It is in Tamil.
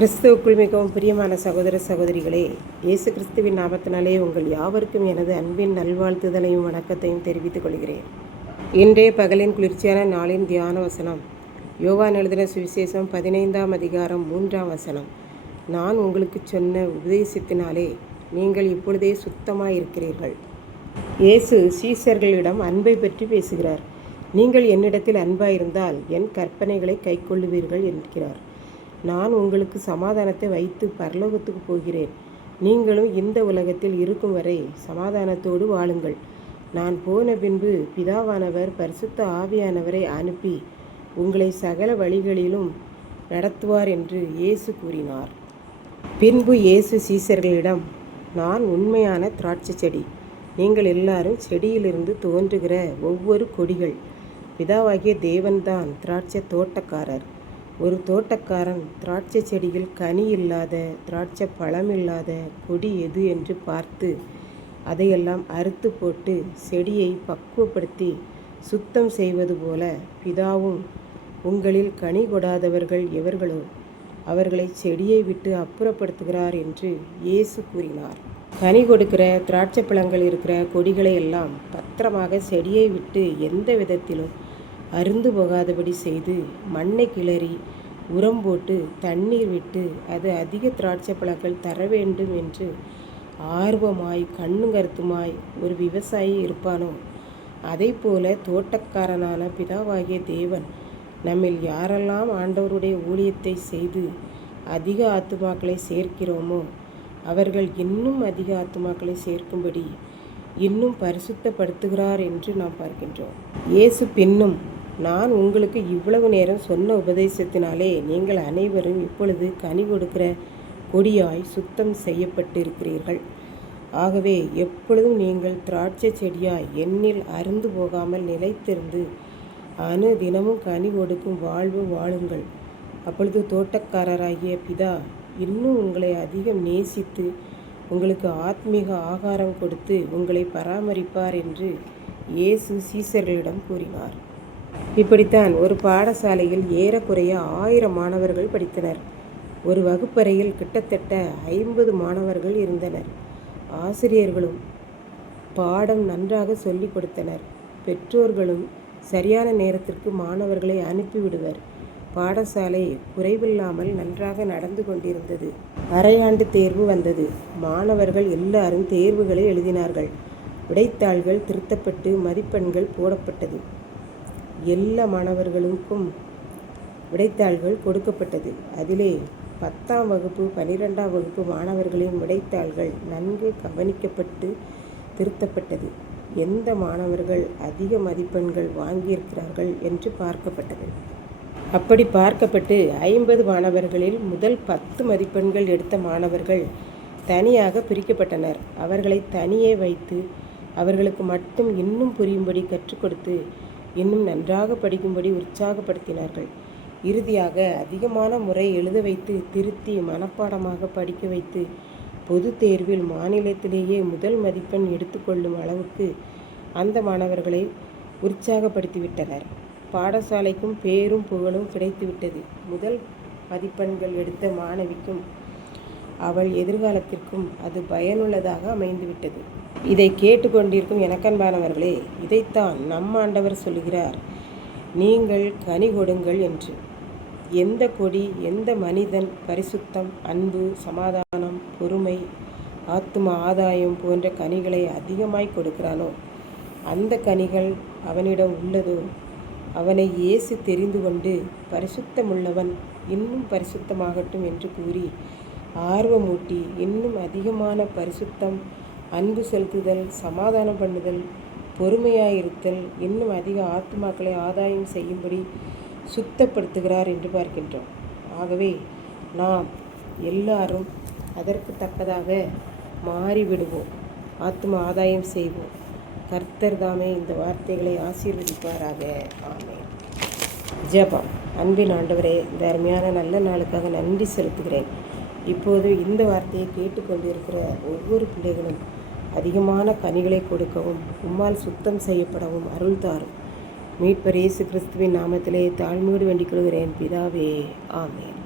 கிறிஸ்துவுக்குள் மிகவும் பிரியமான சகோதர சகோதரிகளே, இயேசு கிறிஸ்துவின் நாமத்தினாலே உங்கள் யாவருக்கும் எனது அன்பின் நல்வாழ்த்துதலையும் வணக்கத்தையும் தெரிவித்துக் கொள்கிறேன். இன்றைய பகலின் குளிர்ச்சியான நாளின் தியான வசனம் யோவான் எழுதின சுவிசேஷம் 15ஆம் அதிகாரம் 3ஆம் வசனம். நான் உங்களுக்கு சொன்ன உபதேசத்தினாலே நீங்கள் இப்பொழுதே சுத்தமாய் இருக்கிறீர்கள். இயேசு சீஷர்களிடம் அன்பை பற்றி பேசுகிறார். நீங்கள் என்னிடத்தில் அன்பாயிருந்தால் என் கற்பனைகளை கைக்கொள்ளுவீர்கள் என்கிறார். நான் உங்களுக்கு சமாதானத்தை வைத்து பரலோகத்துக்கு போகிறேன். நீங்களும் இந்த உலகத்தில் இருக்கும் வரை சமாதானத்தோடு வாழுங்கள். நான் போன பின்பு பிதாவானவர் பரிசுத்த ஆவியானவரை அனுப்பி உங்களை சகல வழிகளிலும் நடத்துவார் என்று இயேசு கூறினார். பின்பு இயேசு சீஷர்களிடம், நான் உண்மையான திராட்சை செடி, நீங்கள் எல்லாரும் செடியிலிருந்து தோன்றுகிற ஒவ்வொரு கொடிகள். பிதாவாகிய தேவன்தான் திராட்சை தோட்டக்காரர். ஒரு தோட்டக்காரன் திராட்சை செடியில் கனி இல்லாத திராட்சை பழம் இல்லாத கொடி எது என்று பார்த்து அதையெல்லாம் அறுத்து போட்டு செடியை பக்குவப்படுத்தி சுத்தம் செய்வது போல பிதாவும் உங்களில் கனி கொடாதவர்கள் எவர்களோ அவர்களை செடியை விட்டு அப்புறப்படுத்துகிறார் என்று இயேசு கூறினார். கனி கொடுக்கிற திராட்சை பழங்கள் இருக்கிற கொடிகளை எல்லாம் பத்திரமாக செடியை விட்டு எந்த விதத்திலும் அருந்து போகாதபடி செய்து மண்ணை கிளறி உரம் போட்டு தண்ணீர் விட்டு அது அதிக திராட்சை பழங்கள் தர வேண்டும் என்று ஆர்வமாய் கண்ணுங்கருத்துமாய் ஒரு விவசாயி இருப்பானோ, அதை போல தோட்டக்காரனான பிதாவாகிய தேவன் நம்மில் யாரெல்லாம் ஆண்டவருடைய ஊழியத்தை செய்து அதிக ஆத்துமாக்களை சேர்க்கிறோமோ அவர்கள் இன்னும் அதிக ஆத்துமாக்களை சேர்க்கும்படி இன்னும் பரிசுத்தப்படுத்துகிறார் என்று நாம் பார்க்கின்றோம். இயேசு பின்னும், நான் உங்களுக்கு இவ்வளவு நேரம் சொன்ன உபதேசத்தினாலே நீங்கள் அனைவரும் இப்பொழுது கனி கொடுக்கிற கொடியாய் சுத்தம் செய்யப்பட்டிருக்கிறீர்கள். ஆகவே எப்பொழுதும் நீங்கள் திராட்சை செடியாய் என்னில் அருந்து போகாமல் நிலைத்திருந்து தினமும் கனி கொடுக்கும் வாழ்வு வாழுங்கள். அப்பொழுது தோட்டக்காரராகிய பிதா இன்னும் உங்களை அதிகம் நேசித்து உங்களுக்கு ஆத்மீக ஆகாரம் கொடுத்து உங்களை பராமரிப்பார் என்று இயேசு சீஷர்களிடம் கூறினார். இப்படித்தான் ஒரு பாடசாலையில் ஏறக்குறைய 1000 மாணவர்கள் படித்தனர். ஒரு வகுப்பறையில் கிட்டத்தட்ட 50 மாணவர்கள் இருந்தனர். ஆசிரியர்களும் பாடம் நன்றாக சொல்லிக் கொடுத்தனர். பெற்றோர்களும் சரியான நேரத்திற்கு மாணவர்களை அனுப்பிவிடுவர். பாடசாலை குறைவில்லாமல் நன்றாக நடந்து கொண்டிருந்தது. அரையாண்டு தேர்வு வந்தது. மாணவர்கள் எல்லாரும் தேர்வுகளை எழுதினார்கள். விடைத்தாள்கள் திருத்தப்பட்டு மதிப்பெண்கள் போடப்பட்டது. எல்லா மாணவர்களுக்கும் விடைத்தாள்கள் கொடுக்கப்பட்டது. அதிலே 10ஆம் வகுப்பு 12ஆம் வகுப்பு மாணவர்களின் விடைத்தாள்கள் நன்கு கவனிக்கப்பட்டு திருத்தப்பட்டது. எந்த மாணவர்கள் அதிக மதிப்பெண்கள் வாங்கியிருக்கிறார்கள் என்று பார்க்கப்பட்டது. அப்படி பார்க்கப்பட்டு 50 மாணவர்களில் முதல் 10 மதிப்பெண்கள் எடுத்த மாணவர்கள் தனியாக பிரிக்கப்பட்டனர். அவர்களை தனியே வைத்து அவர்களுக்கு மட்டும் இன்னும் புரியும்படி கற்றுக் கொடுத்து இன்னும் நன்றாக படிக்கும்படி உற்சாகப்படுத்தினார்கள். இறுதியாக அதிகமான முறை எழுத வைத்து திருத்தி மனப்பாடமாக படிக்க வைத்து பொது தேர்வில் மாநிலத்திலேயே முதல் மதிப்பெண் எடுத்துக்கொள்ளும் அளவுக்கு அந்த மாணவர்களை உற்சாகப்படுத்திவிட்டனர். பாடசாலைக்கும் பேரும் புகழும் கிடைத்துவிட்டது. முதல் மதிப்பெண்கள் எடுத்த மாணவிக்கும் அவள் எதிர்காலத்திற்கும் அது பயனுள்ளதாக அமைந்துவிட்டது. இதை கேட்டுக்கொண்டிருக்கும் எனக்கன்பானவர்களே, இதைத்தான் நம் ஆண்டவர் சொல்கிறார், நீங்கள் கனி கொடுங்கள் என்று. எந்த கொடி, எந்த மனிதன் பரிசுத்தம், அன்பு, சமாதானம், பொறுமை, ஆத்தும ஆதாயம் போன்ற கனிகளை அதிகமாய் கொடுக்கிறானோ, அந்த கனிகள் அவனிடம் உள்ளதோ அவனை இயேசு தெரிந்து கொண்டு பரிசுத்தமுள்ளவன் இன்னும் பரிசுத்தமாகட்டும் என்று கூறி ஆர்வமூட்டி இன்னும் அதிகமான பரிசுத்தம், அன்பு செலுத்துதல், சமாதானம் பண்ணுதல், பொறுமையாயிருத்தல், இன்னும் அதிக ஆத்துமாக்களை ஆதாயம் செய்யும்படி சுத்தப்படுத்துகிறார் என்று பார்க்கின்றோம். ஆகவே நாம் எல்லாரும் அதற்கு தக்கதாக மாறிவிடுவோம், ஆத்தும ஆதாயம் செய்வோம். கர்த்தர் தாமே இந்த வார்த்தைகளை ஆசீர்வதிப்பாராக. ஆமென். ஜெபம். அன்பின் ஆண்டவரே, இந்த அருமையான நல்ல நாளுக்காக நன்றி செலுத்துகிறேன். இப்போது இந்த வார்த்தையை கேட்டுக்கொண்டிருக்கிற ஒவ்வொரு பிள்ளைகளும் அதிகமான கனிகளை கொடுக்கவும் உம்மால் சுத்தம் செய்யப்படவும் அருள் தாரும். மீட்பர் இயேசு கிறிஸ்துவின் நாமத்திலே தாழ்மையோடு வேண்டிக் கொள்கிறேன் பிதாவே. ஆமென்.